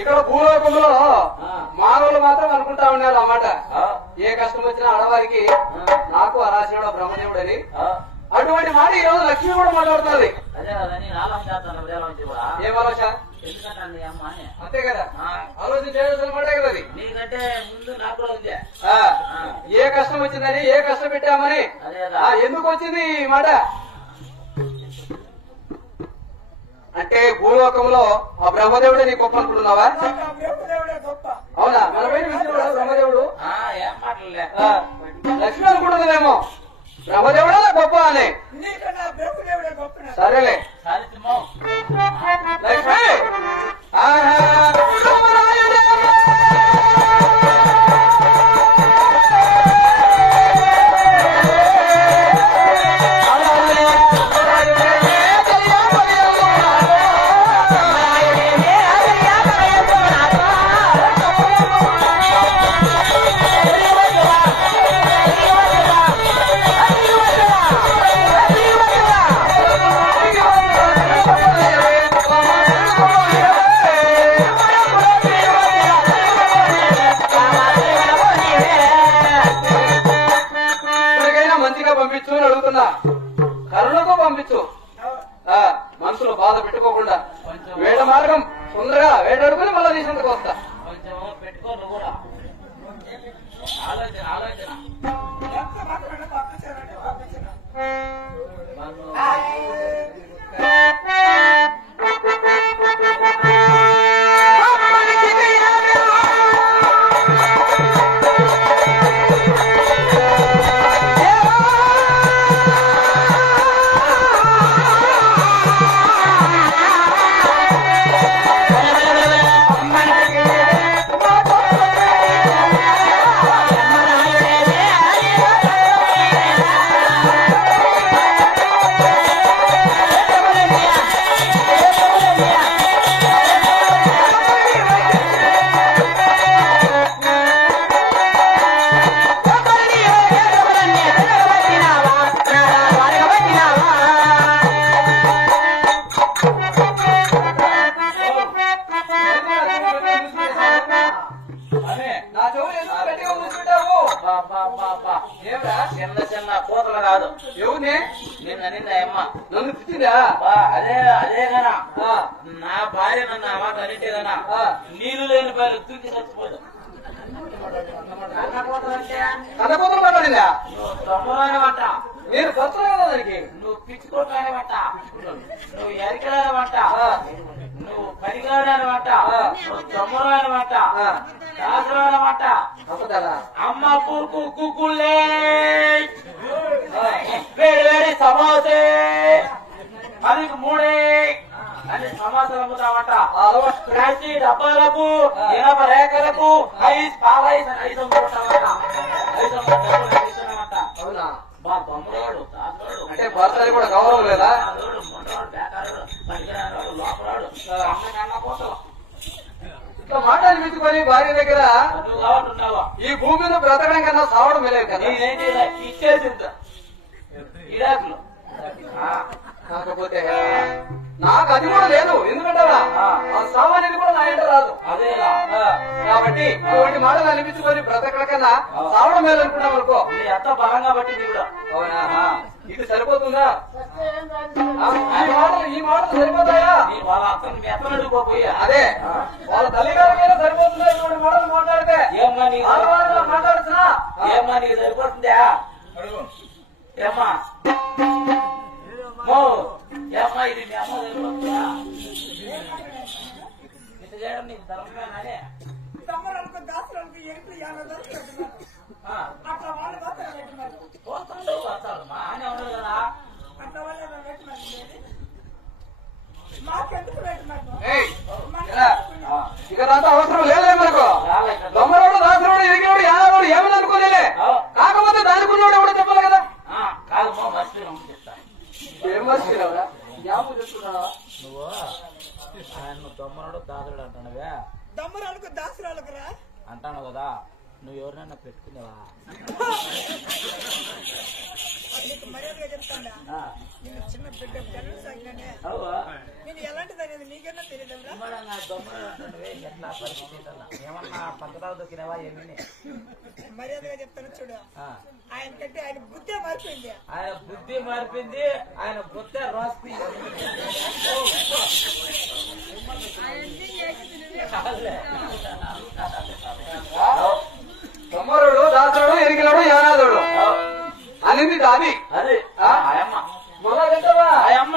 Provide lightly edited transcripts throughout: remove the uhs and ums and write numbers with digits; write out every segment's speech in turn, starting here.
ఇక్కడ భూలోకంలో మానవులు మాత్రం అనుకుంటా ఉన్నారు అన్నమాట. ఏ కష్టం వచ్చినా ఆడవారికి నాకు అరాశివుడు బ్రహ్మదేవుడు అని. అటువంటి మాట ఈ రోజు లక్ష్మి కూడా మాట్లాడుతుంది. ఏం ఆలోచన? అంతే కదా, ఆలోచించాల్సిన మాటే కదా అది. ఏ కష్టం వచ్చిందని, ఏ కష్టం పెట్టామని, ఎందుకు వచ్చింది ఈ మాట అంటే భూలోకంలో ఆ బ్రహ్మదేవుడే నీ గొప్ప అనుకుంటున్నావా? అవునా? మన పైన విసిరివాడు బ్రహ్మదేవుడు. లక్ష్మి అనుకుంటున్నావేమో బ్రహ్మదేవుడే గొప్ప అని. సరేలే లక్ష్మి పంపించు అని అడుగుతున్నా. కరుణతో పంపించు, మనసులో బాధ పెట్టుకోకుండా వేట మార్గం తొందరగా వేటాడుకుని మళ్ళా తీసేందుకు వస్తా. చిన్న చిన్న కోతలు కాదు. ఎవరిని? నిన్న అమ్మ నన్ను తిట్టిందా? అదే గనా నా భార్య నన్ను ఆ మాట అనింటే గనా నీళ్లు లేని భార్య తూకి చచ్చిపోదు. కన్నకోతలు మాట్లాడిందా? నువ్వు తొమ్మరానమాట, నేను కొత్తగా దానికి నువ్వు పిచ్చుకోవటానమాట, నువ్వు ఎరికడానమాట, నువ్వు పరిగాడనమాట, నువ్వు తొమ్మరానమాట, దాసరానమాట. అమ్మ పూకు కుక్కులే వేడి వేడి సమోసే అది మూడే అని సమాసాలు అమ్ముతామట. ప్లాస్టిక్ డబ్బాలకు, ఇనప రేఖలకు ఐస్ పాలైస్ అని ఐస్ అమ్ముకుంటామట. ఐస్ అమ్ముతామట. అవునా? బా బొమ్మరాడు అంటే భర్తని కూడా గౌరవం లేదా? మొండవాడు, బేకారుడు, పనికిరాడు, లోపలాడు అమ్మపోతావు. ఇట్లా మాట అనిపించుకొని భార్య దగ్గర ఈ భూమి మీద బ్రతకడం కన్నా సావడం లేదు కదా. ఇచ్చేసింది ఇరాకులు. కాకపోతే నాకు అది కూడా లేదు. ఎందుకంటారా ఆ సామాన్యులు కూడా నా ఇంట రాదు. అదేలా కాబట్టి ఇటువంటి మాటలు అనిపించుకొని బ్రతకడం కన్నా సావడం మేలు అనుకున్నాం అనుకో. నీ అత్త బలంగా బట్టి కూడా. అవునా? ఇది సరిపోతుందా? ఈ మాటలు సరిపోతాయా? వాళ్ళ అతను మీ అతను అడుగుపోయా అదే వాళ్ళ తల్లిగారికైనా సరిపోతుందా ఇటువంటి మాటలు మాట్లాడితే? ఏమ్మా నీకు మాట్లాడుతున్నా ఏమ్మా నీకు సరిపోతుందా? ఏమ్మా ఏమ్మా ఇది మీ అమ్మ సరిపోతుందా? ఇంత చేయడం నీకు ధర్మమేనానే? పోతాడు వస్తాడు మా అని ఉండదు కదా. ఇక దాంతో అవసరం లేదులే మనకు. దొమ్మరోడు దాసరోడు ఎరిగినోడు యాదవుడు ఏమని అనుకోలేలే. కాకపోతే దానికున్నోడు ఎవడో చెప్పాలి కదా. కాదు మా మర్చిపోయి చెప్తా. ఏం మర్చిపోయినావురా? జ్ఞాపకం చెప్తున్నావా? నువ్వు ఆయన దొమ్మరాడు దాసరుడు అంటానవే. దొమ్మరాలకు దాసరాలకు రా అంటాను కదా. నువ్వు ఎవరినైనా పెట్టుకునేవా? నీకు మర్యాదగా చెప్తాడా? నేను చిన్న బిడ్డ పిల్లలు సాగినానే. నేను ఎలాంటిది అనేది నీకన్నా తెలియదు. దొమ్మరాడు అంటానవే. ఎట్లా పరిస్థితి ఏమన్నా పంచదార దొక్కినవా ఏమీ? మర్యాదగా చెప్తాను చూడు. ఆయన కంటే ఆయన బుద్ధే మారిపోయింది. ఆయన బుద్ధి మారిపోయింది. ఆయన బుద్ధే రాసి దొమ్మరుడు దాసరుడు ఎరిగినోడు యానాదుడు అనింది దాది. అది అమ్మ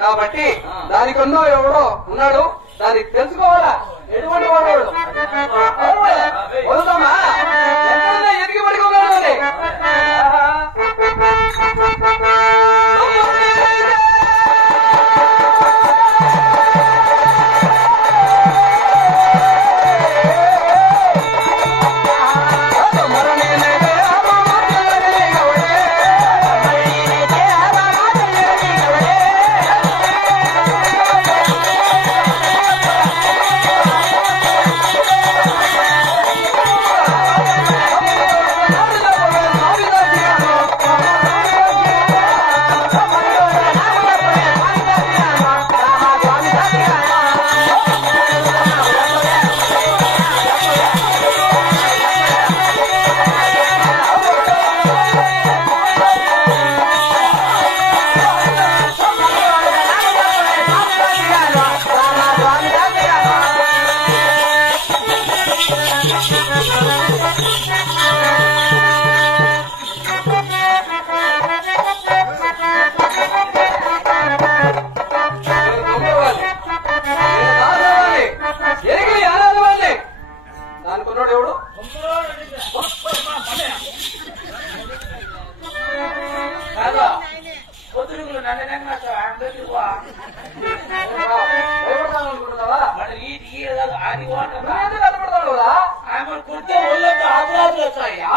కాబట్టి దానికి ఉన్నో ఎవడో ఉన్నాడు. దానికి తెలుసుకోవాలా ఎటువంటి వాడు వదుతామా? ఎక్కడైనా ఎదిగి పడుకోగలడు. దానికున్నాడు ఎవడు? పొద్దురుగులు నన్నుకుంటున్నావా? అది కనపడతాడు కదా. ఆమె కొడితే ఒళ్ళంతా ఆకురాకులు వచ్చాయా?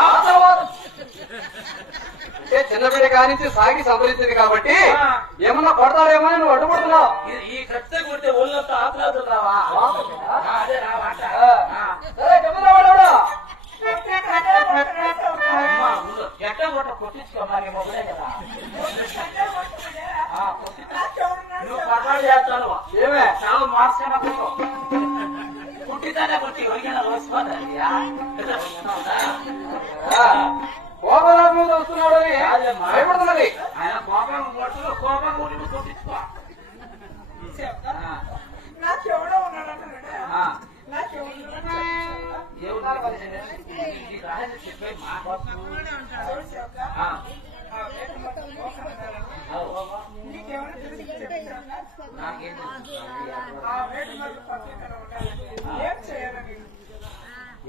అంటే చిన్నపిల్ల కానించి సాగి సంపరించింది కాబట్టి ఏమన్నా కొడతాడేమో నువ్వు అడ్డుపడుతున్నావు. ఈ ఖచ్చితంగా కొడితే ఒళ్ళంతా ఆకురాకులు రావా? అదే రావాట. సరే చెప్తున్నావాడు ఎట్ట కొట్ట కొట్టించుకోమని మొదలే కదా. నువ్వు పట్టాలు చేస్తాను ఏమే చాలా మార్చుకున్నా కుట్టితేనే కొట్టి ఒరిగిన రోజుకోదయ్యా. కోపం మీద వస్తున్నాడు భయపడుతున్నది. ఆయన కోపం కొట్టు కోపం కొట్టి కొట్టించుకో. నాకెవడో ఉన్నాడంటున్నాడా? ఏమన్నారు పరిచయం చెప్పే మాట నాకేం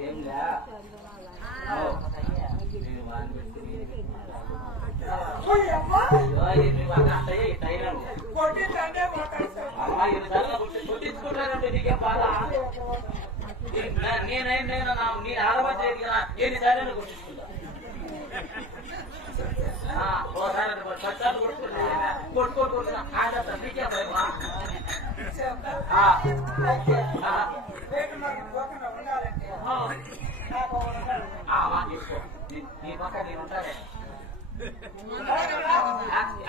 ఏంగా కొట్టించుకుంటానంటే నీకేం బాధ? నేను ఆడబడి ఎన్నిసార్లు కొట్టించుకుంటా. ఓసారి పచ్చాలు కొట్టుకుంటున్నా నీకే భయమా? నీ పక్క నేను ఉంటానే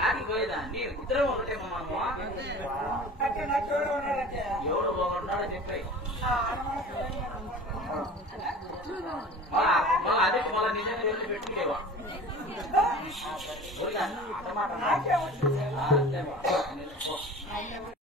ఆగిపోయేదా? నీ ఇద్దరే ఉండటేమో మనము. ఎవడు బాగుంటాడో చెప్పాయి. అదే మళ్ళీ నిజంగా వెళ్ళి పెట్టుకునేవా? అన్నమాట